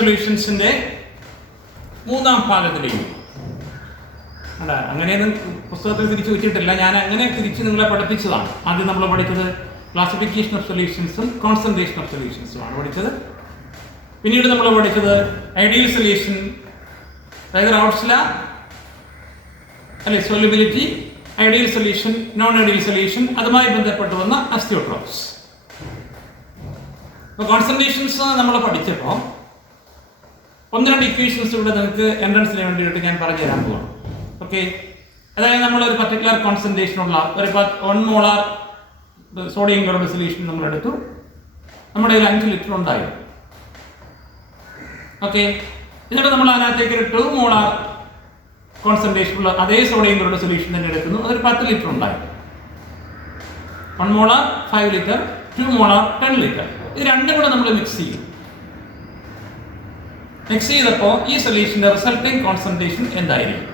സൊല്യൂഷൻസിന്റെ മൂന്നാം ഭാഗത്തിലേക്ക്. അല്ല, അങ്ങനെയൊന്നും പുസ്തകത്തിൽ തിരിച്ചു വെച്ചിട്ടില്ല, ഞാൻ അങ്ങനെ തിരിച്ച് നിങ്ങളെ പഠിപ്പിച്ചതാണ്. ആദ്യം നമ്മൾ പഠിച്ചത് ക്ലാസിഫിക്കേഷൻ ഓഫ് സൊല്യൂഷൻസും കോൺസെൻട്രേഷൻ ഓഫ് സൊല്യൂഷൻസുമാണ് പഠിച്ചത്. പിന്നീട് നമ്മൾ പഠിച്ചത് ഐഡിയൽ സൊല്യൂഷൻ, അതായത് റൗട്ട്സ് ലോ അല്ലെ, solubility, ideal solution, non ideal solution, അതുമായി ബന്ധപ്പെട്ട് വന്ന അസ്റ്റിയോട്രോപ്സ്. അപ്പോൾ കോൺസെൻട്രേഷൻസ് നമ്മൾ പഠിച്ചപ്പോൾ ഒന്ന് രണ്ട് ഇക്വേഷൻസ് ഇവിടെ നിങ്ങൾക്ക് എൻട്രൻസിന് വേണ്ടിയിട്ട് ഞാൻ പറഞ്ഞു തരാൻ പോവാം. ഓക്കെ, അതായത് നമ്മൾ ഒരു പർട്ടിക്കുലർ കോൺസെൻട്രേഷനുള്ള ഒരു 1 മോളാർ സോഡിയം ക്ലോറൈഡ് സൊല്യൂഷൻ നമ്മൾ എടുത്തു. നമ്മുടെ കയ്യിൽ 5 ലിറ്റർ ഉണ്ടായിരുന്നു. ഓക്കെ, എന്നിട്ട് നമ്മൾ അതിനകത്തേക്ക് ഒരു 2 മോളാർ കോൺസെൻട്രേഷനുള്ള അതേ സോഡിയം ക്ലോറൈഡ് സൊല്യൂഷൻ തന്നെ എടുക്കുന്നു. അതൊരു 10 ലിറ്റർ ഉണ്ടായിരുന്നു. 1 മോളാർ 5 ലിറ്റർ, 2 മോളാർ 10 ലിറ്റർ. ഇത് രണ്ടും കൂടെ നമ്മൾ മിക്സ് ചെയ്യും. മിക്സ് ചെയ്തപ്പോൾ ഈ സൊല്യൂഷന്റെ റിസൾട്ടിംഗ് കോൺസെൻട്രേഷൻ എന്തായിരിക്കും?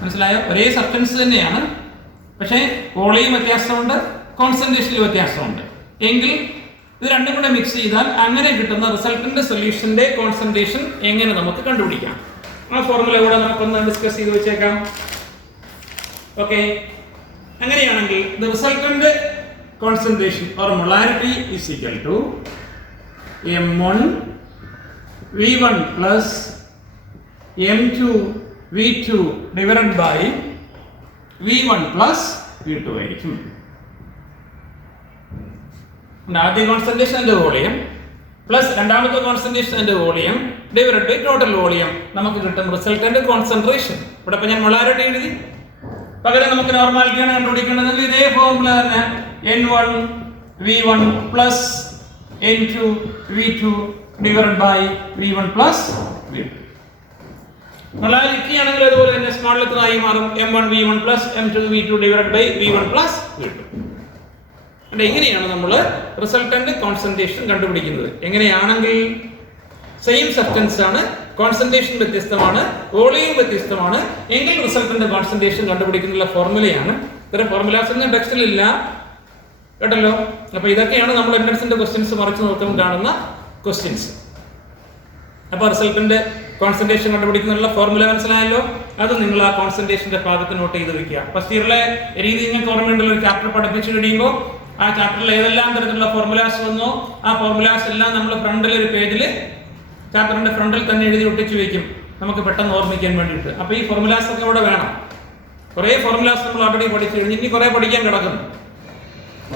മനസ്സിലായോ? ഒരേ സബ്സ്റ്റൻസ് തന്നെയാണ്, പക്ഷേ വോളിയം വ്യത്യാസമുണ്ട്, കോൺസെൻട്രേഷനിൽ വ്യത്യാസമുണ്ട്. എങ്കിൽ ഇത് രണ്ടും കൂടെ മിക്സ് ചെയ്താൽ അങ്ങനെ കിട്ടുന്ന റിസൾട്ടിന്റെ സൊല്യൂഷന്റെ കോൺസെൻട്രേഷൻ എങ്ങനെ നമുക്ക് കണ്ടുപിടിക്കാം? ആ ഫോർമുല കൂടെ നമുക്കൊന്ന് ഡിസ്കസ് ചെയ്ത് വെച്ചേക്കാം. ഓക്കെ, അങ്ങനെയാണെങ്കിൽ the resultant concentration or molarity is equal to M1 V1 plus M2 V2 divided by V1 plus V2 ആയിരിക്കും. ആദ്യ കോൺസെൻട്രേഷൻ ആൻഡ് വോളിയം പ്ലസ് രണ്ടാമത്തെ concentration and volume divided by total volume, നമുക്ക് കിട്ടും resultant concentration. ഇവിടെ ഇപ്പൊ ഞാൻ molarity എഴുതി, പകരം നമുക്ക് നോർമാലിറ്റിയാണ് കണ്ടുപിടിക്കേണ്ടതെങ്കിൽ ഇതേ ഫോർമുല തന്നെ N1 V1 plus N2 V2 divided by V1 plus V2. Molarity ആണെങ്കിൽ അതുപോലെ തന്നെ സ്മോൾ ലെറ്റർ ആയി മാറും, M1 V1 plus M2 V2 divided by V1 plus V2. ഇങ്ങനെയാണ് നമ്മൾ റിസൾട്ടന്റ് കോൺസെൻട്രേഷൻ കണ്ടുപിടിക്കുന്നത്. എങ്ങനെയാണെങ്കിൽ സെയിം സബ്സ്റ്റൻസ് ആണ്, കോൺസെൻട്രേഷൻ വ്യത്യസ്തമാണ്, വോളിയം വ്യത്യസ്തമാണ്, എങ്കിൽ റിസൾട്ടന്റ് കോൺസെൻട്രേഷൻ കണ്ടുപിടിക്കുന്ന ഫോർമുലയാണ്. ഇത്തരം ഫോർമുലാസ് ഒന്നും ടെക്സ്റ്റിലില്ല കേട്ടല്ലോ. അപ്പൊ ഇതൊക്കെയാണ് നമ്മൾ എൻട്രൻസിന്റെ ക്വസ്റ്റ്യൻസ് മറിച്ച് നോക്കുമ്പോൾ കാണുന്ന ക്വസ്റ്റ്യൻസ്. അപ്പൊ റിസൾട്ടന്റ് കോൺസെൻട്രേഷൻ കണ്ടുപിടിക്കുന്നതിനുള്ള ഫോർമുല മനസ്സിലായല്ലോ. അത് നിങ്ങൾ ആ കോൺസെൻട്രേഷന്റെ ഭാഗത്ത് നോട്ട് ചെയ്ത് വെക്കുക. ഫസ്റ്റ് ഇയറിലെ രീതി നിങ്ങൾക്ക് ഓർമ്മയുണ്ടല്ലോ, ഒരു ചാപ്റ്റർ പഠിപ്പിച്ചു കഴിയുമ്പോൾ ആ ചാപ്റ്ററിൽ ഏതെല്ലാം തരത്തിലുള്ള ഫോർമുലാസ് വന്നോ ആ ഫോർമുലാസ് എല്ലാം നമ്മൾ ഫ്രണ്ടിൽ ഒരു പേജിൽ ചാപ്റ്ററിന്റെ ഫ്രണ്ടിൽ തന്നെ എഴുതി ഒട്ടിച്ചു വെക്കും, നമുക്ക് പെട്ടെന്ന് ഓർമ്മിക്കാൻ വേണ്ടിയിട്ട്. അപ്പൊ ഈ ഫോർമുലാസ് ഒക്കെ ഇവിടെ വേണം. കുറെ ഫോർമുലാസ് നമ്മൾ ഓൾറെഡി പഠിച്ചു കഴിഞ്ഞ് ഇനി കുറെ പഠിക്കാൻ കിടക്കുന്നു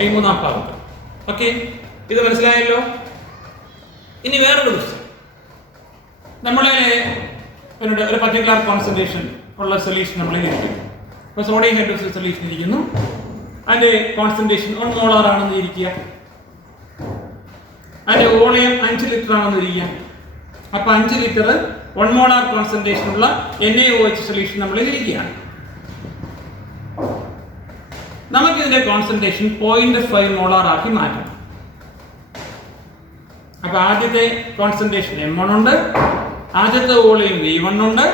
ഈ മൂന്നാം ഭാഗത്ത്. ഓക്കെ, ഇത് മനസ്സിലായല്ലോ. ഇനി വേറൊരു ക്വസ്റ്റ്യൻ, നമ്മളെ ഒരു പർട്ടിക്കുലർ കോൺസെൻട്രേഷൻ ഉള്ള സൊല്യൂഷൻ നമ്മളിൽ ഇരിക്കുന്നു. ഇപ്പൊ സോഡിയം ഹൈഡ്രോക്സൈഡ് സൊല്യൂഷൻ ഇരിക്കുന്നു, അതിന്റെ കോൺസെൻട്രേഷൻ 1 മോളാർ ആണെന്ന് ഇരിക്കുക, അതിന്റെ വോളിയം 5 ലിറ്റർ ആണെന്ന് ഇരിക്കുക. അപ്പൊ 5 ലിറ്റർ 1 മോളാർ കോൺസെൻട്രേഷൻ ഉള്ള NaOH സൊല്യൂഷൻ നമ്മളിൽ ഇരിക്കുകയാണ്. നമുക്ക് ഇതിന്റെ കോൺസെൻട്രേഷൻ 0.5 മോളാർ ആക്കി മാറ്റണം. അപ്പൊ ആദ്യത്തെ കോൺസെൻട്രേഷൻ M1 ഉണ്ട്, ആദ്യത്തെ വോളിയം V1 ഉണ്ട്,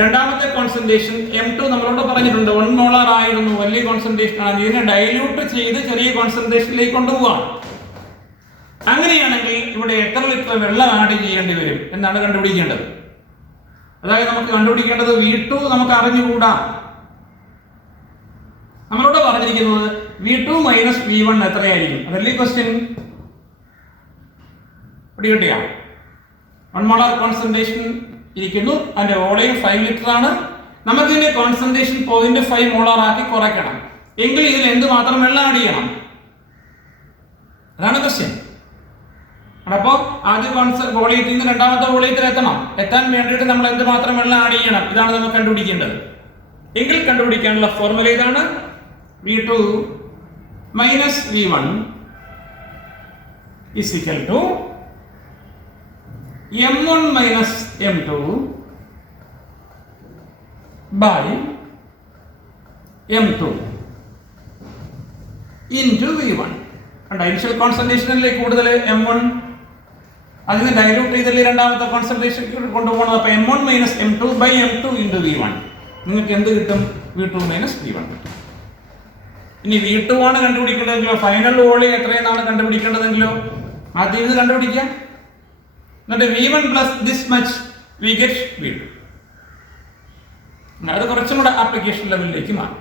രണ്ടാമത്തെ കോൺസെൻട്രേഷൻ M2 നമ്മളോട് പറഞ്ഞിട്ടുണ്ട് 1 മോളാർ ആയിരുന്നു, വലിയ കോൺസെൻട്രേഷൻ ആണ്. ഇതിനെ ഡൈല്യൂട്ട് ചെയ്ത് ചെറിയ കോൺസെൻട്രേഷനിലേക്ക് കൊണ്ടുപോകാം. അങ്ങനെയാണെങ്കിൽ ഇവിടെ എത്ര ലിറ്റർ വെള്ളം ആഡ് ചെയ്യേണ്ടി വരും എന്നാണ് കണ്ടുപിടിക്കേണ്ടത്. അതായത് നമുക്ക് കണ്ടുപിടിക്കേണ്ടത് V2 നമുക്ക് അറിഞ്ഞുകൂടാ. നമ്മളോട് പറഞ്ഞിരിക്കുന്നത് V2 മൈനസ് V1 എത്രയായിരിക്കും, അതല്ലേ ക്വസ്റ്റ്യൻ. പിടികിട്ടിയ 1 മോളാർ കോൺസെൻട്രേഷൻ ഇരിക്കുന്നു, അതിന്റെ വോളിയം 5 ലിറ്റർ ആണ്. നമുക്ക് ഇതിന്റെ കോൺസെൻട്രേഷൻ 0.5 മോളാർ ആക്കി കുറയ്ക്കണം. എങ്കിൽ ഇതിൽ എന്ത് മാത്രം വെള്ളം ആഡ് ചെയ്യണം, അതാണ് ക്വസ്റ്റ്യൻ. അപ്പോ ആദ്യ വോളിയത്തിൽ നിന്ന് രണ്ടാമത്തെ വോളിയത്തിൽ എത്താൻ വേണ്ടിയിട്ട് നമ്മൾ എന്ത് മാത്രം വെള്ളം ആഡ് ചെയ്യണം, ഇതാണ് നമുക്ക് കണ്ടുപിടിക്കേണ്ടത്. എങ്കിൽ കണ്ടുപിടിക്കാനുള്ള ഫോർമുല ഇതാണ്, V2 minus V1 is equal to M1 minus M2 by M2 into V1. Initial കോൺസെൻട്രേഷനിലേക്ക് കൂടുതൽ M1, അതിന് ഡൈലൂട്ട് ചെയ്തല്ലേ രണ്ടാമത്തെ കോൺസെൻട്രേഷൻ കൊണ്ടുപോകണം. അപ്പൊ M1 minus M2 by M2 into V1. നിങ്ങൾക്ക് എന്ത് കിട്ടും? V2 minus V1 കിട്ടും. ഇനി V2 ആണ് കണ്ടുപിടിക്കേണ്ടതെങ്കിലോ ഫൈനൽ വോളിയം എത്രയെന്നാണ് കണ്ടുപിടിക്കേണ്ടതെങ്കിലോ ആദ്യം ഇത് കണ്ടുപിടിക്കാം. എന്നിട്ട് V1 plus this much we get V2. അത് കുറച്ചും കൂടെ ആപ്ലിക്കേഷൻ ലെവലിലേക്ക് മാറും.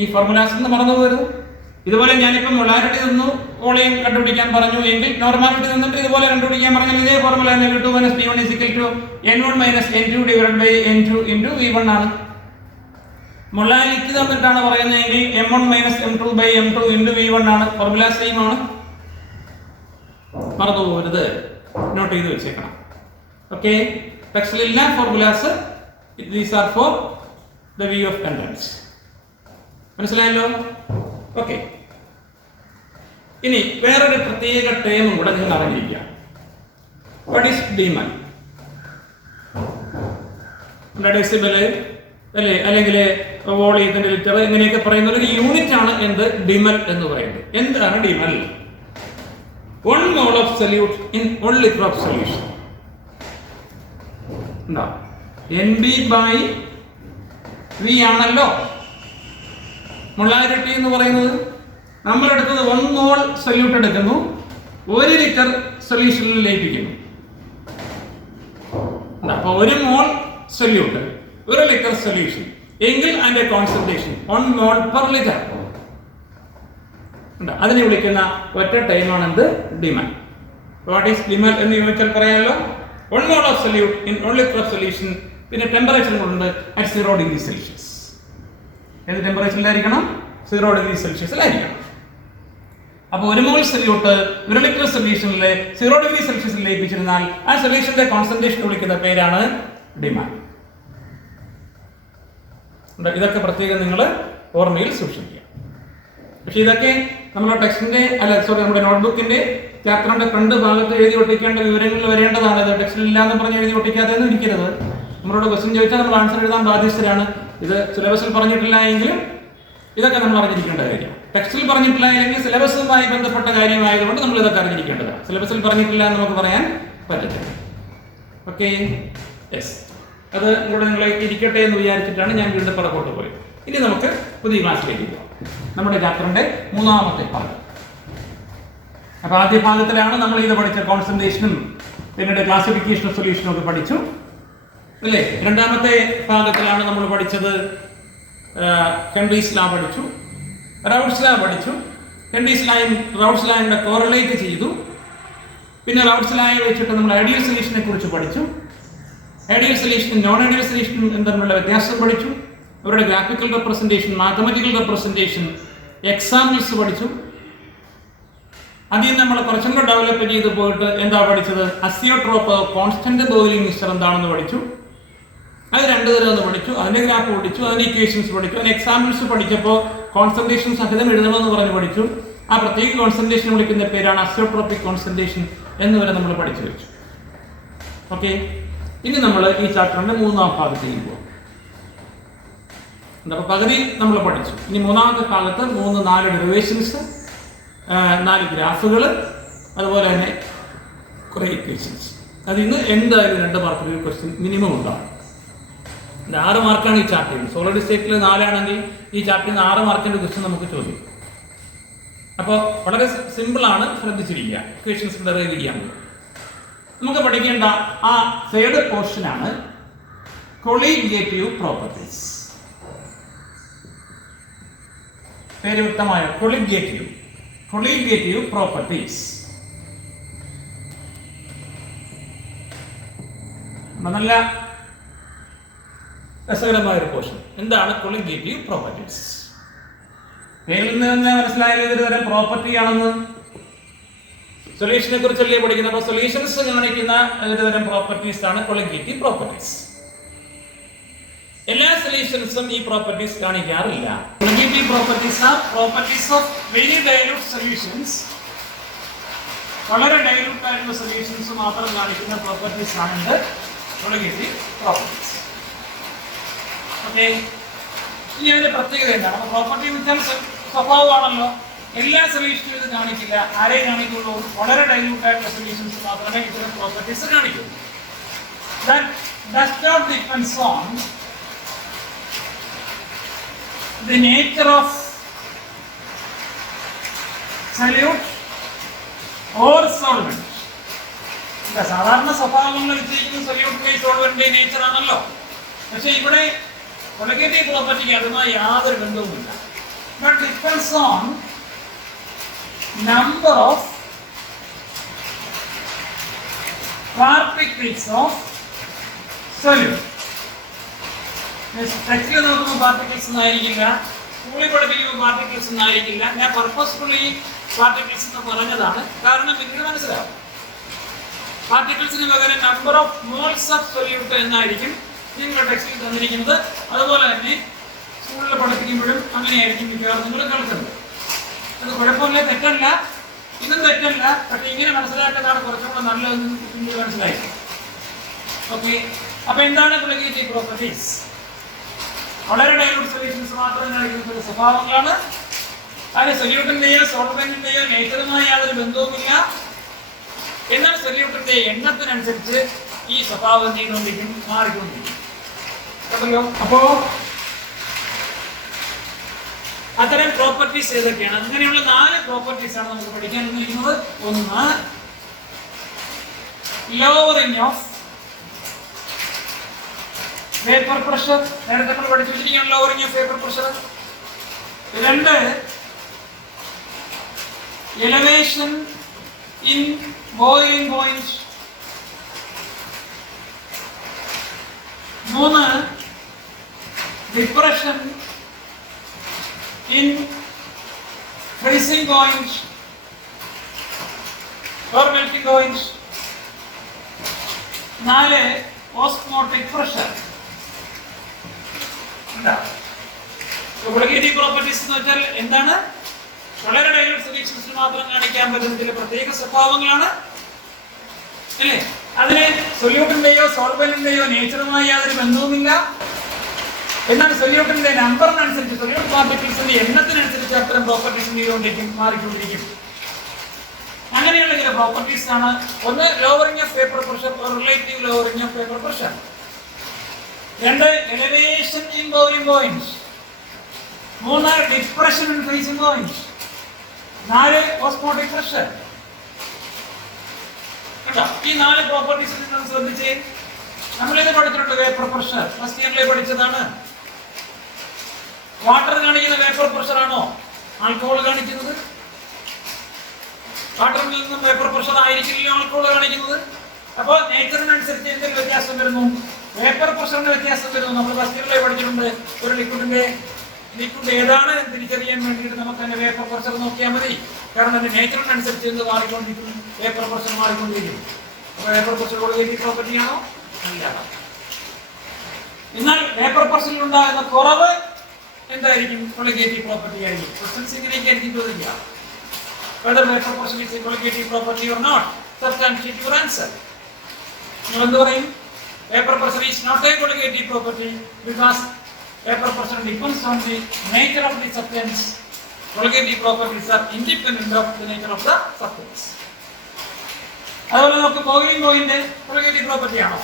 ഈ ഫോർമുലാസ് എന്ന് മറന്നു പോകരുത്. ഇതുപോലെ ഞാനിപ്പം മൊളാരിറ്റി തന്നു, വോളിയം കണ്ടുപിടിക്കാൻ പറഞ്ഞു എങ്കിൽ നോർമാലിറ്റി തന്നിട്ട് ഇതുപോലെ കണ്ടുപിടിക്കാൻ പറഞ്ഞാൽ ഇതേ ഫോർമുല തന്നെ കിട്ടും. V1 is equal to N1 minus N2 divided by N2 into V1 ആണ്. മൊളാരിറ്റി തന്നിട്ടാണ് പറയുന്നതെങ്കിൽ M1 minus M2 by M2 into V1 ആണ്. ഫോർമുല സെയിം ആണ്, മറന്നു പോകരുത്, നോട്ട് ചെയ്ത് വെച്ചേക്കണം. ഓക്കെ, ടെക്സ്റ്റിൽ എല്ലാ formulas these are for the view of contents. മനസ്സിലായല്ലോ? ഓക്കെ, ഇനി വേറൊരു പ്രത്യേക ടേമും കൂടെ നിങ്ങൾ അറിഞ്ഞിരിക്കുക. What is ഡിമൽ? ഡെസിബല് അല്ലേ, അല്ലെങ്കിൽ വോളിയത്തിന്റെ ലിറ്റർ ഇങ്ങനെയൊക്കെ പറയുന്ന ഒരു യൂണിറ്റ് ആണ് എന്ത്? ഡിമൽ എന്ന് പറയുന്നത്. എന്താണ് ഡിമൽ? 1 mole of solute in 1 liter of solution. NB by V ആണല്ലോ മൊളാരിറ്റി എന്ന് പറയുന്നത്. നമ്മൾ എടുത്തത് 1 മോൾ സൊല്യൂട്ട് എടുക്കുന്നു, 1 ലിറ്റർ സൊല്യൂഷനിൽ ലയിപ്പിക്കുന്നു. അപ്പോൾ 1 മോൾ സൊല്യൂട്ട് 1 ലിറ്റർ സൊല്യൂഷൻ എങ്കിൽ അതിന്റെ കോൺസെൻട്രേഷൻ 1 മോൾ പെർ ലിറ്റർ. അതിനെ വിളിക്കുന്ന ഒറ്റ ടൈമാണ് എന്ത്? ഡിമൽ. വാട്ട് ഈസ് ഡിമൽ എന്ന് ചോദിച്ചാൽ പറയാമല്ലോ. 1 mole of solute in 1 litre of solution. പിന്നെ ടെമ്പറേച്ചർ ഉണ്ട് അറ്റ് 0 ഡിഗ്രി സെൽഷ്യസ്. ഏത് ടെമ്പറേച്ചറിലായിരിക്കണം? 0 ഡിഗ്രി സെൽഷ്യസിലായിരിക്കണം. അപ്പോൾ 1 മോൾ സൊല്യൂട്ട് 1 ലിറ്റർ സൊല്യൂഷനിലെ 0 ഡിഗ്രി സെൽഷ്യസിൽ ലയിപ്പിച്ചിരുന്നാൽ ആ സൊല്യൂഷന്റെ കോൺസെൻട്രേഷൻ വിളിക്കുന്ന പേരാണ് ഡിമൽ. ഇതൊക്കെ പ്രത്യേകം നിങ്ങൾ ഓർമ്മയിൽ സൂക്ഷിക്കുക. പക്ഷെ ഇതൊക്കെ നമ്മുടെ ടെക്സ്റ്റിന്റെ നമ്മുടെ നോട്ട്ബുക്കിന്റെ ചാപ്റ്ററിന്റെ ഫ്രണ്ട് ഭാഗത്ത് എഴുതി ഒട്ടിക്കേണ്ട വിവരങ്ങളിൽ വരേണ്ടതാണ്. ഇത് ടെക്സ്റ്റിൽ ഇല്ലാന്ന് പറഞ്ഞ് എഴുതി ഒട്ടിക്കാതെ ഇരിക്കരുത്. നമ്മളോട് ക്വസ്റ്റ്യൻ ചോദിച്ചാൽ നമ്മൾ ആൻസർ എഴുതാൻ ബാധ്യസ്ഥരാണ്. ഇത് സിലബസിൽ പറഞ്ഞിട്ടില്ല എങ്കിലും ഇതൊക്കെ നമ്മൾ അറിഞ്ഞിരിക്കേണ്ട കാര്യം. ടെക്സ്റ്റിൽ പറഞ്ഞിട്ടില്ല എങ്കിൽ സിലബസുമായി ബന്ധപ്പെട്ട കാര്യമായതുകൊണ്ട് നമ്മൾ ഇതൊക്കെ അറിഞ്ഞിരിക്കേണ്ടതാണ്. സിലബസിൽ പറഞ്ഞിട്ടില്ല എന്ന് നമുക്ക് പറയാൻ പറ്റത്തില്ല. ഓക്കെ, യെസ്, അത് ഇവിടെ നിങ്ങളേക്ക് ഇരിക്കട്ടെ എന്ന് വിചാരിച്ചിട്ടാണ് ഞാൻ വീണ്ടും പുറകോട്ട് പോയത്. ഇനി നമുക്ക് പുതിയ ക്ലാസ്സിലേക്ക് പോകാം. നമ്മുടെ ചാപ്റ്ററിന്റെ 3ാമത്തെ ഭാഗം. അപ്പൊ ആദ്യ ഭാഗത്തിലാണ് നമ്മൾ ഇത് പഠിച്ച കോൺസെൻട്രേഷനും പിന്നീട് ക്ലാസിഫിക്കേഷൻ ഓഫ് സൊല്യൂഷനും ഒക്കെ പഠിച്ചു അല്ലേ. 2ാമത്തെ ഭാഗത്തിലാണ് നമ്മൾ പഠിച്ചത് ഹെൻറീസ് ലോ പഠിച്ചു, റൗൾട്ട്സ് ലോ പഠിച്ചു. റൗൾട്ട്സ് ലോയുടെ കോറിലേറ്റ് ചെയ്തു. പിന്നെ റൗൾട്ട്സ് ലോയെ വെച്ചിട്ട് നമ്മൾ ഐഡിയൽ സൊല്യൂഷനെ കുറിച്ച് പഠിച്ചു. ഐഡിയൽ സൊല്യൂഷനും നോൺ ഐഡിയൽ സൊല്യൂഷനും തമ്മിലുള്ള വ്യത്യാസം പഠിച്ചു. അവരുടെ graphical representation, mathematical representation, examples പഠിച്ചു. അതിൽ നമ്മൾ കുറച്ചും കൂടെ ഡെവലപ്പ് ചെയ്ത് പോയിട്ട് എന്താ പഠിച്ചത്? അസിയോട്രോപ്പ്, കോൺസ്റ്റന്റ് ബോയിലിംഗ് മിക്സ്ചർ എന്താണെന്ന് പഠിച്ചു. അത് 2 തരം എന്ന് പഠിച്ചു. അതിന്റെ ഗ്രാഫ് പഠിച്ചു, അതിന്റെ ഇക്വേഷൻസ് പഠിച്ചു. അതിന് എക്സാമ്പിൾസ് പഠിച്ചപ്പോൾ കോൺസെൻട്രേഷൻ സഹിതം എഴുതണമെന്ന് പറഞ്ഞ് പഠിച്ചു. ആ പ്രത്യേക കോൺസെൻട്രേഷൻ വിളിക്കുന്ന പേരാണ് അസിയോട്രോപിക് കോൺസെൻട്രേഷൻ എന്നിവരെ നമ്മൾ പഠിച്ചു വെച്ചു. ഓക്കെ, ഇനി നമ്മൾ ഈ ചാപ്റ്ററിന്റെ 3ാം ഭാഗത്തേക്ക് പോകും. അപ്പോൾ പകുതി നമ്മൾ പഠിച്ചു. ഇനി 3ാമത്തെ ഭാഗത്ത് 4 ഡെറിവേഷൻസ്, 4 ഗ്രാഫുകൾ, അതുപോലെ തന്നെ കുറേ ഇക്വേഷൻസ്. അതിൽ നിന്ന് എന്തായാലും 2 മാർക്കിന് ഒരു ക്വസ്റ്റ്യൻ മിനിമം ഉണ്ടാകും. 6 മാർക്കാണ് ഈ ചാപ്റ്ററിൽ. സോളിഡ് സ്റ്റേറ്റിൽ 4 ആണെങ്കിൽ ഈ ചാപ്റ്ററിൽ നിന്ന് 6 മാർക്കിന്റെ ക്വസ്റ്റ്യൻ നമുക്ക് ചോദിക്കും. അപ്പോൾ വളരെ സിമ്പിളാണ്, ശ്രദ്ധിച്ചിരിക്കുക. ഇക്വേഷൻസ് ഡെറൈവ് ചെയ്യാൻ നമുക്ക് പഠിക്കേണ്ട ആ 3rd പോർഷനാണ് കൊളീഗേറ്റീവ് പ്രോപ്പർട്ടീസ്. പേര് വ്യക്തമായ കൊളീഗേറ്റീവ് പ്രോപ്പർട്ടീസ്. നല്ല രസകരമായ ഒരു പോർഷൻ. എന്താണ് കൊളീഗേറ്റീവ് പ്രോപ്പർട്ടീസ്? പേരിൽ നിന്ന് മനസ്സിലായാലും ഇതൊരു തരം പ്രോപ്പർട്ടി ആണെന്ന്. സൊല്യൂഷനെ കുറിച്ചല്ലേ പഠിക്കുന്നത്. അപ്പോൾ സൊല്യൂഷൻസ് കാണിക്കുന്ന ഒരു തരം പ്രോപ്പർട്ടീസ് ആണ് കൊളീഗേറ്റീവ് പ്രോപ്പർട്ടീസ്. എല്ലാ സൊല്യൂഷൻസും ഈ പ്രോപ്പർട്ടീസ് കാണിക്കാറില്ല. Colligative properties are properties of very dilute solutions. വളരെ ഡൈല്യൂട്ട് ആയിട്ടുള്ള സൊല്യൂഷൻസ് മാത്രം കാണിക്കുന്ന പ്രോപ്പർട്ടീസ് ആണ് കൊളീഗേറ്റീവ് പ്രോപ്പർട്ടീസ്. ഓക്കെ, ഇനി അതിന്റെ പ്രത്യേകത എന്താണ്? പ്രോപ്പർട്ടി വെച്ചാൽ സ്വഭാവമാണല്ലോ. എല്ലാ സൊല്യൂഷനും ഇത് കാണിക്കില്ല. ആരെയും കാണിക്കുള്ളൂ? വളരെ ഡൈല്യൂട്ട് ആയിട്ടുള്ള സൊല്യൂഷൻസ് മാത്രമേ ഇത്തരം properties കാണിക്കുള്ളൂ. That does not depend on the nature of solute or solvent. സാധാരണ സ്വഭാവങ്ങൾ വെച്ചിരിക്കുന്ന സൊല്യൂട്ടിന്റെ സോൾവെന്റിന്റെ നേച്ചർ ആണല്ലോ. പക്ഷെ ഇവിടെ കൊളിഗേറ്റീവ് പ്രോപ്പർട്ടിക്ക് അതുമായി യാതൊരു ബന്ധവുമില്ല. But depends on number of particles of solute. ടെക്സ്റ്റിൽ നോക്കുമ്പോൾ പാർട്ടിക്കിൾസ് എന്നായിരിക്കില്ല, സ്കൂളിൽ പഠിപ്പിക്കുമ്പോൾ പാർട്ടിക്കിൾസ് എന്നായിരിക്കില്ല. ഞാൻ പർപ്പസ്ഫുള്ളി പാർട്ടിക്കിൾസ് എന്ന് പറഞ്ഞതാണ്, കാരണം പിന്നീട് മനസ്സിലാവും. പാർട്ടിക്കിൾസിന് പകരം number of moles of solute എന്നായിരിക്കും നിങ്ങളുടെ ടെക്സ്റ്റിൽ തന്നിരിക്കുന്നത്. അതുപോലെ തന്നെ സ്കൂളിൽ പഠിപ്പിക്കുമ്പോഴും അങ്ങനെയായിരിക്കും മിക്കവാറും നിങ്ങൾ കേൾക്കുന്നത്. അത് കുഴപ്പമില്ല, തെറ്റല്ല, ഇതും തെറ്റല്ല. പക്ഷെ ഇങ്ങനെ മനസ്സിലാക്കുന്നതാണ് കുറച്ചുകൂടെ നല്ലതെന്ന് പിന്നീട് മനസ്സിലായി. ഓക്കെ, അപ്പൊ എന്താണ് കൊളിഗേറ്റീവ് പ്രോപ്പർട്ടീസ്? വളരെ ഡൈലൂട്ട് സൊല്യൂഷൻസ് മാത്രം കാണിക്കുന്ന ചില സ്വഭാവങ്ങളാണ്. അതിന് സൊല്യൂട്ടിന്റെയോ സോൾവെന്റിന്റെയോ നേച്ചറുമായി യാതൊരു ബന്ധവുമില്ല. എന്നാൽ സൊല്യൂട്ടിന്റെ എണ്ണത്തിനനുസരിച്ച് ഈ സ്വഭാവം ചെയ്തുകൊണ്ടിരിക്കും, മാറിക്കൊണ്ടിരിക്കും. അപ്പോ അത്തരം പ്രോപ്പർട്ടീസ് ഏതൊക്കെയാണ്? അങ്ങനെയുള്ള 4 പ്രോപ്പർട്ടീസ് ആണ് നമുക്ക് പഠിക്കാൻ വന്നിരിക്കുന്നത്. ഒന്ന്, ലോവറിംഗ് ഓഫ് വേപ്പർ പ്രഷർ. നേരത്തെ നമ്മൾ പഠിച്ചു വെച്ചിരിക്കുകയാണ് lowering of vapour pressure. 2, elevation in boiling point. 3, depression in freezing point or melting point. 4, osmotic pressure. Colligative properties എന്ന് വെച്ചാൽ എന്താണ്? വളരെ ഡൈലൂട്ട് സൊല്യൂഷൻസിൽ മാത്രം കാണിക്കാൻ പറ്റുന്ന ചില പ്രത്യേക സ്വഭാവങ്ങളാണ് അല്ലേ? അതിന് സൊല്യൂട്ടിന്റെയോ സോൾവെന്റിന്റെയോ നേച്ചറുമായി യാതൊരു ബന്ധവുമില്ല. എന്നാൽ സൊല്യൂട്ടിന്റെ നമ്പറിനനുസരിച്ച്, സൊല്യൂട്ട് പാർട്ടിക്കിൾസിന്റെ എണ്ണത്തിനനുസരിച്ച് അത്തരം പ്രോപ്പർട്ടീസ് ചെയ്തുകൊണ്ടിരിക്കും, മാറിക്കൊണ്ടിരിക്കും. അങ്ങനെയുള്ള ചില പ്രോപ്പർട്ടീസ് ആണ്. ഒന്ന്, lowering of vapour pressure or relative lowering of vapour pressure. 2, elevation in boiling point. 3, depression in freezing point. 4, osmotic pressure. ഈ 4 പ്രോപ്പർട്ടീസ് നിങ്ങൾ ശ്രദ്ധിച്ചേ. നമ്മളിത് പഠിച്ചിട്ടുണ്ട്. വേപ്പർ പ്രഷർ ഫസ്റ്റ് ഇയറിൽ പഠിച്ചതാണ്. വാട്ടർ കാണിക്കുന്ന വേപ്പർ പ്രഷർ ആണോ ആൽക്കഹോൾ കാണിക്കുന്നത്? വാട്ടറിൽ നിന്നും വേപ്പർ പ്രഷർ ആയിരിക്കില്ലല്ലോ ആൽക്കഹോൾ കാണിക്കുന്നത്. അപ്പോൾ നേച്ചറിനനുസരിച്ച് എന്തെങ്കിലും വ്യത്യാസം വരുന്നു, വേപ്പർ പ്രഷറിന്റെ വ്യത്യാസം വരുന്നു. നമ്മൾ ഫസ്റ്റ് ഇയറിൽ പഠിച്ചിട്ടുണ്ട്. ഒരു ലിക്വിഡ് ഏതാണ് എന്ന് തിരിച്ചറിയാൻ വേണ്ടിയിട്ട് നമുക്ക് തന്നെ വേപ്പർ പ്രഷർ നോക്കിയാൽ മതി. കാരണം അതിന്റെ നേച്ചറിനനുസരിച്ച് എന്ത് മാറിക്കൊണ്ടിരിക്കും, വേപ്പർ പ്രഷർ മാറിക്കൊണ്ടിരിക്കും. അപ്പോൾ വേപ്പർ പ്രഷർ കൊളിഗേറ്റീവ് പ്രോപ്പർട്ടിയാണോ? അല്ല. എന്നാൽ വേപ്പർ പ്രഷറിൽ ഉണ്ടാകുന്ന കുറവ് എന്തായിരിക്കും? കൊളിഗേറ്റീവ് പ്രോപ്പർട്ടി ആയിരിക്കും. ക്വസ്റ്റ്യൻസ് ഇങ്ങനെയൊക്കെ ആയിരിക്കും ചോദിക്കുക. Whether vapor pressure is a colligative property or not, substantiate your answer. നിങ്ങൾ എന്ത് പറയും? Vapor pressure is not a colligative property because vapor pressure depends on the nature of the substance. Colligative properties are independent of the nature of the substance. അതുപോലെ നമുക്ക് boiling point colligative property ആണോ?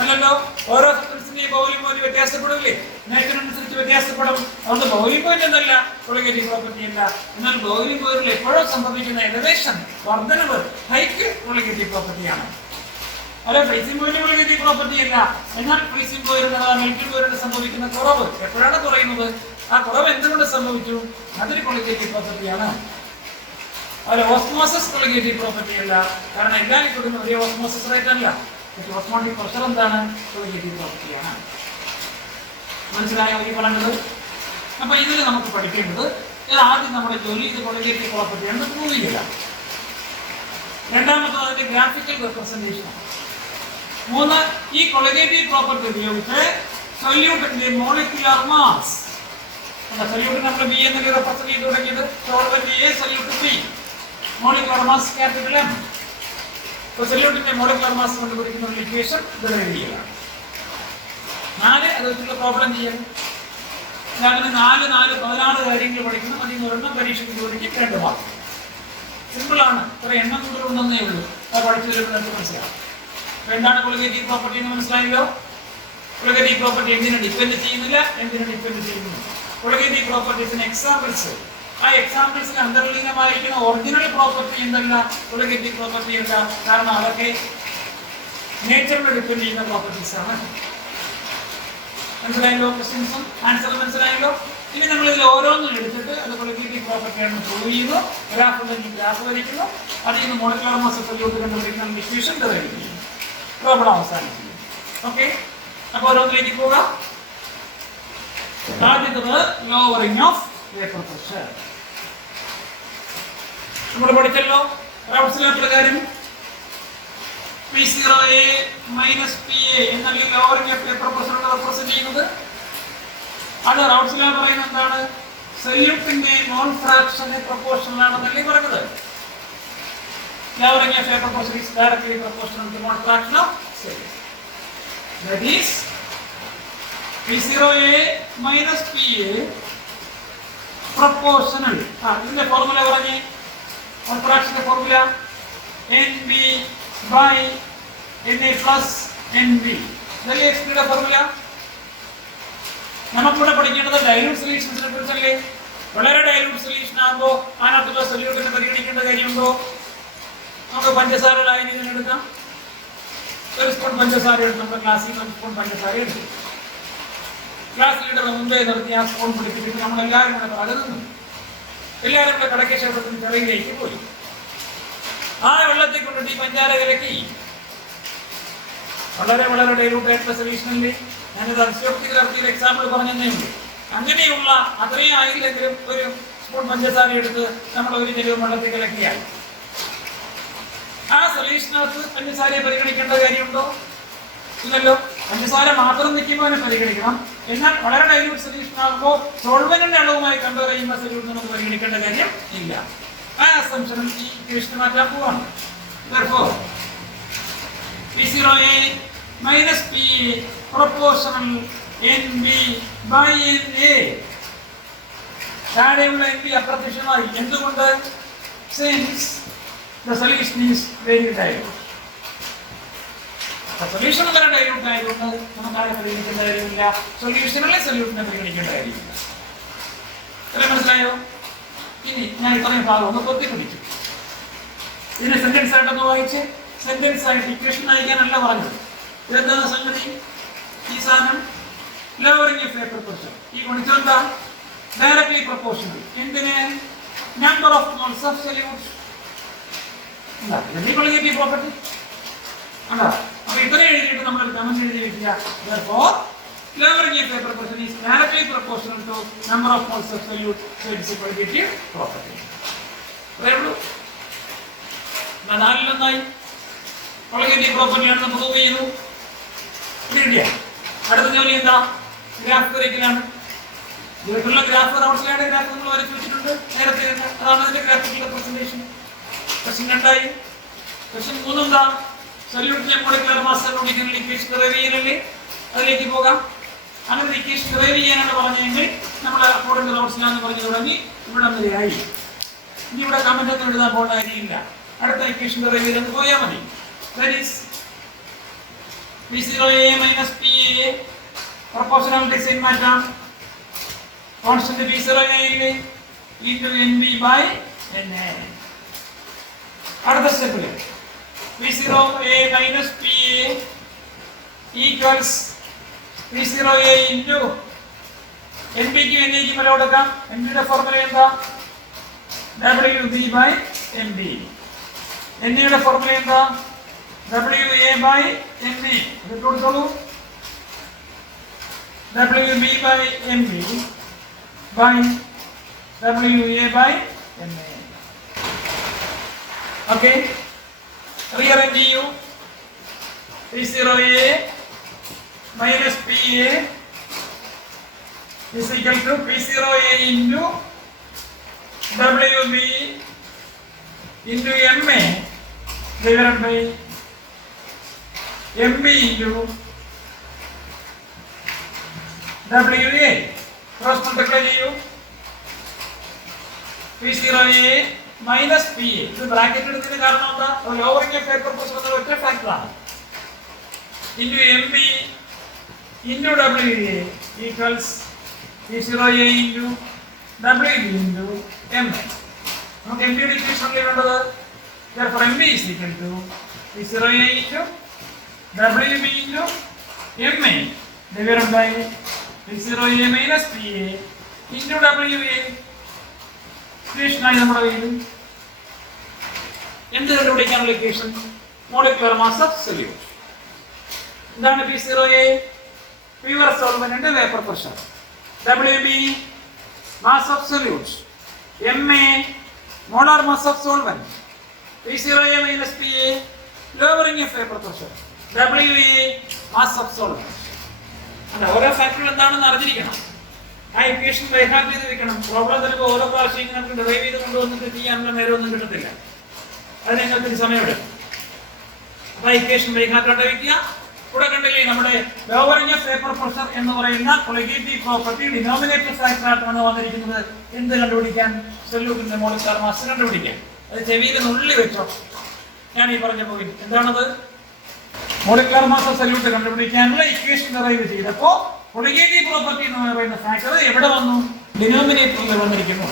അല്ലല്ലോ. ഓരോ സബ്സ്റ്റൻസിന്റെയും boiling point വ്യത്യാസപ്പെടില്ലേ? നേച്ചറിനനുസരിച്ച് വ്യത്യാസപ്പെടും. അതുകൊണ്ട് boiling point എന്നല്ല colligative property അല്ല. എന്നാൽ ബോയിലിംഗ് പോയിന്റിൽ എപ്പോഴും സംഭവിക്കുന്ന എലവേഷൻ, വർദ്ധനവ്, ഹൈക്ക് കൊളിഗേറ്റീവ് പ്രോപ്പർട്ടിയാണ്. അല്ലെ ഫ്രീസിംഗ് പോയിന്റ് കൊളിഗേറ്റീവ് പ്രോപ്പർട്ടി അല്ല. എന്നാൽ ഫ്രീസിംഗ് പോയിന്റ് അഥവാ മെൽറ്റിംഗ് പോയിന്റ് സംഭവിക്കുന്ന കുറവ് എപ്പോഴാണ് കുറയുന്നത്? ആ കുറവ് എന്തുകൊണ്ട് സംഭവിച്ചു? അതൊരു കൊളിഗേറ്റീവ് പ്രോപ്പർട്ടിയാണ്. അതുപോലെ ഓസ്മോസിസ് കൊളിഗേറ്റീവ് പ്രോപ്പർട്ടി അല്ല. കാരണം എല്ലാ ലിക്വിഡിനും ഒരേ ഓസ്മോസിസ് റേറ്റ് അല്ല. ഓസ്മോട്ടിക് പ്രഷർ എന്താണ്? കൊളിഗേറ്റീവ് പ്രോപ്പർട്ടിയാണ്. മനസ്സിലായോ ഈ പറഞ്ഞത്? അപ്പൊ ഇതിൽ നമുക്ക് പഠിക്കേണ്ടത് ആദ്യം നമ്മുടെ ജോലി ഇത് കൊളിഗേറ്റീവ് പ്രോപ്പർട്ടിയാണ് പ്രൂവ് ചെയ്യുക. രണ്ടാമത്തത് അതിന്റെ ഗ്രാഫിക്കൽ റെപ്രസെന്റേഷൻ. 3, ഈ കൊളിഗേറ്റീവ് പ്രോപ്പർട്ടി ഉപയോഗിച്ച് സൊല്യൂട്ടിന്റെ മോളിക്യുലർ മാസ്. സൊല്യൂട്ട് നമ്മൾ ബി എന്നൊക്കെ റെപ്രസെന്റ് ചെയ്ത് തുടങ്ങിയത്. Solvent A, solute B, molecular mass capital M. സൊല്യൂട്ടിന്റെ മോളിക്യുലർ മാസ് കണ്ടുപിടിക്കുന്ന ഒരു ഇക്വേഷൻ ഡെറിവ് ചെയ്യുക. 4 അത് വെച്ചുള്ള പ്രോബ്ലം ചെയ്യാൻ. അങ്ങനെ 14 കാര്യങ്ങൾ പഠിക്കണം. അതിൽ നിന്ന് ഒരെണ്ണം പരീക്ഷയ്ക്ക് ചോദിക്കും 2 മാർക്ക്. സിമ്പിൾ ആണ്. ഇത്ര എണ്ണം കൂടുതലുണ്ടെന്നേ ഉള്ളൂ. അത് പഠിച്ചു വരുമ്പോൾ നമുക്ക് മനസ്സിലാവും. എന്താണ് കൊളിഗേറ്റീവ് പ്രോപ്പർട്ടി എന്ന് മനസ്സിലായല്ലോ. കൊളിഗേറ്റീവ് പ്രോപ്പർട്ടി എന്തിനെ ഡിപ്പെൻഡ് ചെയ്യുന്നില്ല, എന്തിനെ ഡിപ്പെൻഡ് ചെയ്യുന്നു. കൊളിഗേറ്റീവ് പ്രോപ്പർട്ടീസിന് എക്സാമ്പിൾസ് ആ എക്സാമ്പിൾസിൽ അന്തർലീനമായിരിക്കുന്ന ഒറിജിനൽ പ്രോപ്പർട്ടി എന്തല്ല, കൊളിഗേറ്റീവ് പ്രോപ്പർട്ടി അല്ല. കാരണം അതൊക്കെ നേച്ചറിനെ ഡിപ്പെൻഡ് ചെയ്യുന്ന പ്രോപ്പർട്ടീസ് ആണ്. മനസ്സിലായല്ലോ? ക്വസ്റ്റ്യൻസും ആൻസറും മനസ്സിലായല്ലോ? ഇനി നമ്മൾ ഇതിൽ ഓരോന്നും എടുത്തിട്ട് അത് കൊളിഗേറ്റീവ് പ്രോപ്പർട്ടി ആണെന്ന് പ്രൂവ് ചെയ്യുന്നു. ഗ്രാഫ് ഉണ്ടെങ്കിൽ ഗ്രാഫ് വരയ്ക്കുന്നു. അതിൽ നിന്ന് മോളിക്കുലർ മാസ് ഓഫ് സൊല്യൂട്ട് കണ്ടുപിടിക്കുന്ന ഇക്വേഷൻ ഡെറൈവ് ചെയ്യുന്നു. പ്രോബ്ലം അവസാനിക്കുന്നു. ഓക്കെ, അപ്പോൾ ഓരോന്നിലേക്ക് പോകാം. ആദ്യത്തത് ലോവറിംഗ് ഓഫ് വേപ്പർ പ്രഷർ. നമ്മൾ പഠിച്ചല്ലോ റൗട്ട്സ് ലോ പ്രകാരം P0A മൈനസ് PA എന്നീ lowering of vapour pressure represent ചെയ്യുന്നത്. അത് റൗട്ട്സ് ലോ പറയുന്നത് എന്താണ്? സൊല്യൂട്ടിന്റെ മോൾ ഫ്രാക്ഷന് പ്രൊപ്പോർഷണൽ ആണെന്നല്ലേ പറയുന്നത്. Lowering of vapor pressure is directly proportional to mole fraction of solute. That is P0A minus PA proportional. ഇതിന്റെ formula പറഞ്ഞേ. mole fraction formula NB by Na plus NB. ഇതല്ലേ എക്സ്പിയുടെ formula. നമുക്കിവിടെ പഠിക്കേണ്ടത് dilute സൊല്യൂഷൻസിനെ കുറിച്ചല്ലേ. വളരെ dilute solution ആകുമ്പോൾ അതിനകത്തുള്ള സൊല്യൂട്ടിനെ പരിഗണിക്കേണ്ട കാര്യമുണ്ടോ? നമുക്ക് പഞ്ചസാര ലായനി എടുക്കാം. ഒരു സ്പൂൺ പഞ്ചസാര എടുത്ത് നമ്മുടെ ക്ലാസ്സിൽ ഒരു സ്പൂൺ പഞ്ചസാര എടുത്തു. ക്ലാസ് ലീഡർ മുമ്പേ നിർത്തി ആ സ്പൂൺ പിടിപ്പിച്ചിട്ട് നമ്മളെല്ലാവരും കൂടെ പകർന്നു. എല്ലാവരും കൂടെ കടക്ക ക്ഷേത്രത്തിന് ചെറിയിലേക്ക് പോയി. ആ വെള്ളത്തെ കൊണ്ടിട്ട് ഈ പഞ്ചാര കലക്കി വളരെ വളരെ ഡൈലൂട്ട് ആയിട്ടുള്ള സൊല്യൂഷനല്ലേ. ഞാനിത് അത്യോക്തി കലർത്തിയ എക്സാമ്പിൾ പറഞ്ഞതേ ഉള്ളൂ. അങ്ങനെയുള്ള അത്രയും ആയില്ലെങ്കിലും ഒരു സ്പൂൺ പഞ്ചസാര എടുത്ത് നമ്മൾ ഒരു ചെറിയ വെള്ളത്തിൽ കലക്കിയാൽ ആ സൊല്യൂഷനകത്ത് പഞ്ചസാരയെ പരിഗണിക്കേണ്ട കാര്യമുണ്ടോ? ഇല്ലല്ലോ. പഞ്ചസാര മാത്രം നിൽക്കുമ്പോൾ അതിനെ പരിഗണിക്കണം. എന്നാൽ വളരെ ഡൈല്യൂട്ട് സൊല്യൂഷൻ ആകുമ്പോൾ സോൾവെന്റിന്റെ അളവുമായി കമ്പയർ ചെയ്യുന്ന സൊല്യൂഷൻ നമുക്ക് പരിഗണിക്കേണ്ട കാര്യം ഇല്ല. ആ അസംപ്ഷൻ ഈ ഇക്വേഷൻ മാറ്റാൻ പോവാണ്. Therefore P0A minus PA proportional NB by NA. താഴെയുള്ള NB അപ്രത്യക്ഷമായി. എന്തുകൊണ്ട്? Since the solution is very dilute. The solution very dilute ആയതുകൊണ്ട് നമുക്ക് ആരെ പരിഗണിക്കേണ്ട കാര്യമില്ല. സൊല്യൂഷനിലെ സൊല്യൂട്ടിനെ പരിഗണിക്കേണ്ട കാര്യമില്ല. ഇത്രയും മനസ്സിലായോ? ഇനി ഞാൻ ഇത്രയും ഭാഗം ഒന്ന് പൊത്തി പിടിച്ചു. ഇതിനെ സെന്റൻസ് ആയിട്ടൊന്ന് വായിച്ച് സെന്റൻസ് ആയിട്ട് ഇക്വേഷൻ അയക്കാനല്ല പറഞ്ഞത്. ഇതെന്താണ് സംഗതി? ഈ സാധനം ലോവറിംഗ് ഓഫ് വേപ്പർ പ്രഷർ ഈ ഗുണിച്ചെന്താ? Directly proportional. എന്തിന്? Number of moles of solute. Colligative property അല്ല. അപ്പൊ ഇത്ര എഴുതിയിട്ട് നമ്മൾ കമന്റ് എഴുതി വെക്കുക. Therefore lowering of vapor pressure is directly proportional to number of moles of solute, so it is a colligative property. പറയുള്ളൂ. നാലിലൊന്നായി colligative property ആണെന്ന് പ്രൂവ് ചെയ്യുന്നു. കിട്ടിയ അടുത്ത ജോലി എന്താ? ഗ്രാഫ് വരയ്ക്കലാണ്. ഇതിലുള്ള ഗ്രാഫ് റൗട്ട്സ്ലൈഡ് ഗ്രാഫ് നമ്മൾ വരച്ചു വെച്ചിട്ടുണ്ട് നേരത്തെ. അതാണ് അതിന്റെ ഗ്രാഫിക്കൽ റെപ്രസെന്റേഷൻ. ക്വസ്റ്റ്യൻ രണ്ടായി. ക്വസ്റ്റ്യൻ മൂന്ന് എന്താ? സൊല്യൂട്ടിന്റെ മോളിക്കുലർ മാസ് കണ്ടുപിടിക്കുന്ന ഇക്വേഷൻ ഡെറൈവ് ചെയ്യാനല്ലേ. അതിലേക്ക് പോകാം. അങ്ങനെ ഇക്വേഷൻ ഡെറൈവ് ചെയ്യാനാണ് പറഞ്ഞെങ്കിൽ നമ്മൾ അക്കോർഡിംഗ് ടു റൗട്ട്സ് ലോ എന്ന് പറഞ്ഞു തുടങ്ങി. ഇവിടെ വരെയായി. ഇനി ഇവിടെ കമന്റ് ഒന്നും എഴുതാൻ പോകേണ്ട കാര്യമില്ല. അടുത്ത ഇക്വേഷൻ ഡെറൈവ് ചെയ്ത് പോയാൽ മതി. That is P0A minus PA proportionality sign മാറ്റാം. Constant P0A into NB by NA. അടുത്ത സ്റ്റെപ്പിൽ P0A minus PA equals P0A into NB ക്ക് NA ക്ക് വില കൊടുക്കാം. NB യുടെ ഫോർമുല എന്താ? WB by NB. NA യുടെ ഫോർമുല എന്താ? WA by NB. ഇത് കൊടുത്തോളൂ. WB by NB by WA by NA. Okay. Rearrange ചെയ്യൂ. P0A minus PA is equal to P0A into WB into MA divided by MB into WA. Cross multiply ചെയ്യൂ. P0A minus PA. ഇത് bracket എടുത്തതിന് കാരണം എന്താ? Lowering of vapour pressure എന്ന ഒറ്റ ഫാക്ടറാണ്. into MB into WA equals P0A into WB into MA. നമുക്ക് MB യുടെ ഇക്വേഷൻ അല്ലേ വേണ്ടത്? therefore MB is equal to P0A into WB into MA divided by P0A minus PA into WA. Equation ആയി നമ്മുടെ കയ്യിൽ എന്ത് കണ്ടുപിടിക്കാനുള്ള equation? Molecular mass of solution. എന്താണ് P0A? Pure solvent vapour pressure. WB mass of solutes. MA molar mass of solvent. P0A minus PA lowering of vapor pressure. WA mass of solvent. And ഓരോ factor എന്താണെന്ന് അറിഞ്ഞിരിക്കണം. ആ equation by heart ചെയ്ത് വെക്കണം. Problem ചിലപ്പോൾ ഓരോ പ്രാവശ്യം നമുക്ക് ഡെറൈവ് ചെയ്ത് കൊണ്ടുവന്നിട്ട് ചെയ്യാനുള്ള നേരമൊന്നും കിട്ടത്തില്ല. അത് നിങ്ങൾക്ക് സമയമെടുക്കും. അപ്പോൾ ഇക്വേഷൻ ബൈഹാർട്ട് വയ്ക്കുക. ഇവിടെ കണ്ടില്ലേ നമ്മുടെ ലോവറിംഗ് ഓഫ് വേപ്പർ പ്രഷർ എന്ന് പറയുന്ന കൊളിഗേറ്റീവ് പ്രോപ്പർട്ടി ഡിനോമിനേറ്റർ ഫാക്ടർ ആയിട്ടാണ് വന്നിരിക്കുന്നത്. എന്ത് കണ്ടുപിടിക്കാൻ? സൊല്യൂട്ടിന്റെ മോളിക്യുലർ മാസ് കണ്ടുപിടിക്കാൻ. അത് ചെവിയിൽ നുള്ളി വെച്ചോ. ഞാൻ ഈ പറഞ്ഞ പോയിന്റ് എന്താണത്? മോളിക്യുലർ മാസ് ഓഫ് സൊല്യൂട്ട് കണ്ടുപിടിക്കാനുള്ള ഇക്വേഷൻ ഡെറൈവ് ചെയ്തപ്പോൾ കൊളിഗേറ്റീവ് പ്രോപ്പർട്ടി എന്ന് പറയുന്ന ഫാക്ടർ എവിടെ വന്നു? ഡിനോമിനേറ്ററിൽ വന്നിരിക്കുന്നു.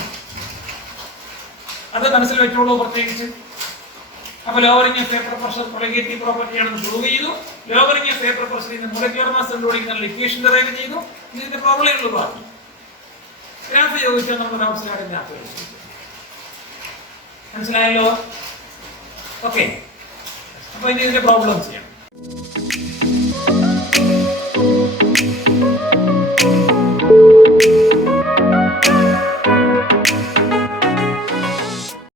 അത് മനസ്സിൽ വെച്ചോളൂ പ്രത്യേകിച്ച്. അപ്പോൾ lowering of vapour pressure colligative property ആണെന്ന് പ്രൂവ് ചെയ്തു. ലോവറിംഗ് ഓഫ് വേപ്പർ പ്രഷറിന്റെ മോളിക്യുലർ മാസ് കണ്ടുപിടിക്കുന്ന ഇക്വേഷൻ ഡെറൈവ് ചെയ്തു. ഇതിന്റെ പ്രോബ്ലം ഉള്ളൂ ബാക്കി. ഗ്രാഫ് ചോദിച്ചാൽ നമുക്ക് ഡൗട്ട്സ് കാര്യം ഗ്രാഫ് മനസ്സിലായല്ലോ? ഓക്കെ, അപ്പോൾ ഇനി ഇതിന്റെ പ്രോബ്ലം ചെയ്യാം.